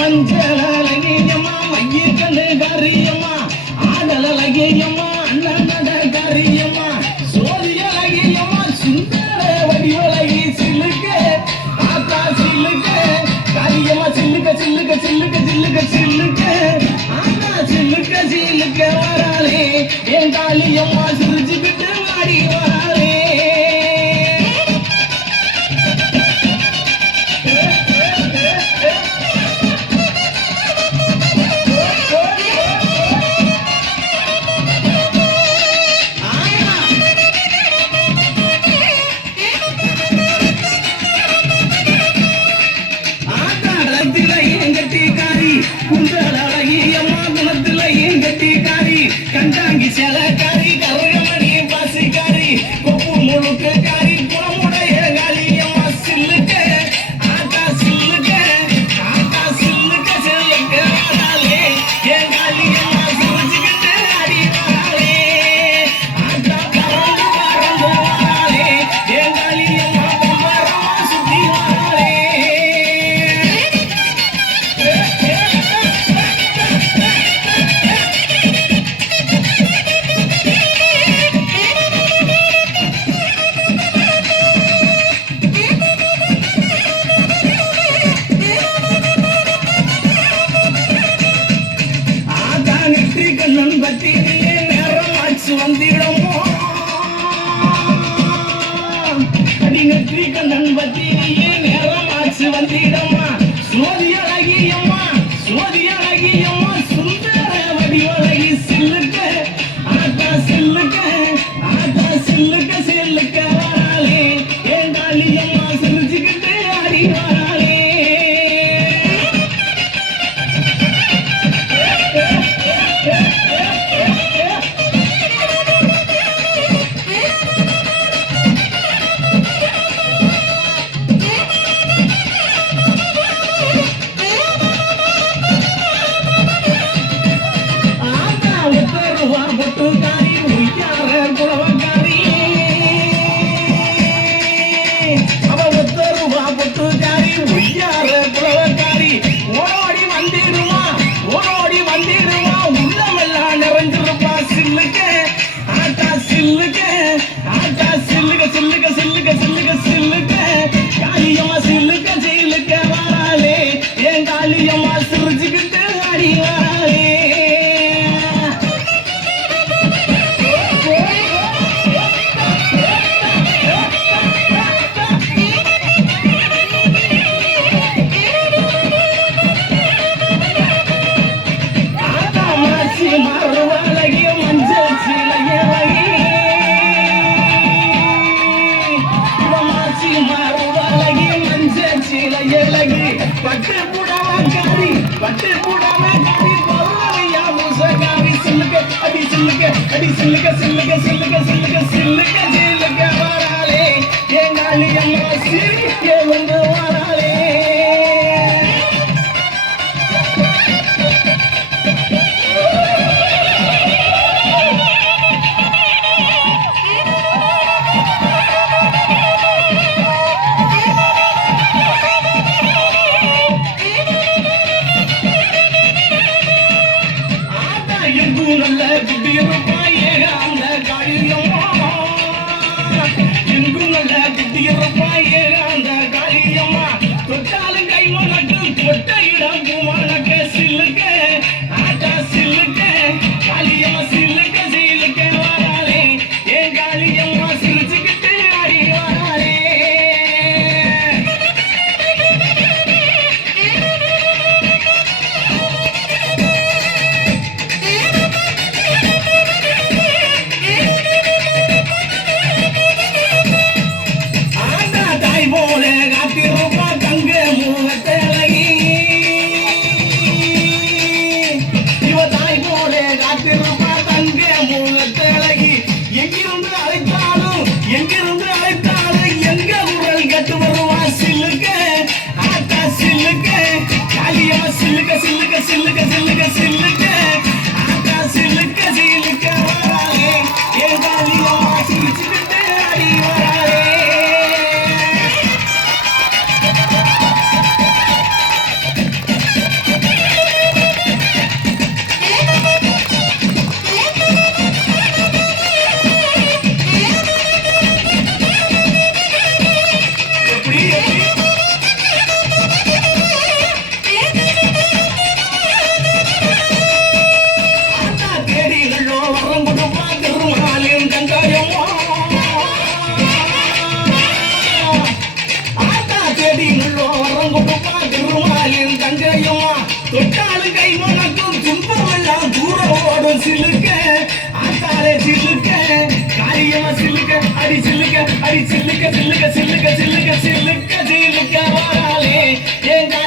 மஞ்சள் அழகியம்மா மைய கண்டு கரியம்மா ஆடல் அழகியம்மா I'm gonna get you. நெற்றி கண்ணன் பத்திரியே நேரம் ஆச்சு வந்திடம். அடி சில்லுக சில்லுக சில்லுக சில்லுக சில்லுக சில்லுக வராளே. எங்குள்ளடா குட்டியப்பா ஏகாந்த உனக்கும் துன்பமெல்லாம் கூட ஓடும் சிலுக்க ஆத்தாலே சிலுக்க காரியமா சிலுக்க அடி சிலுக்க அடி சிலுக்க சிலுக்க சிலுக்க சிலுக்க சிலுக்க சிலுக்க வாராலே ஏங்க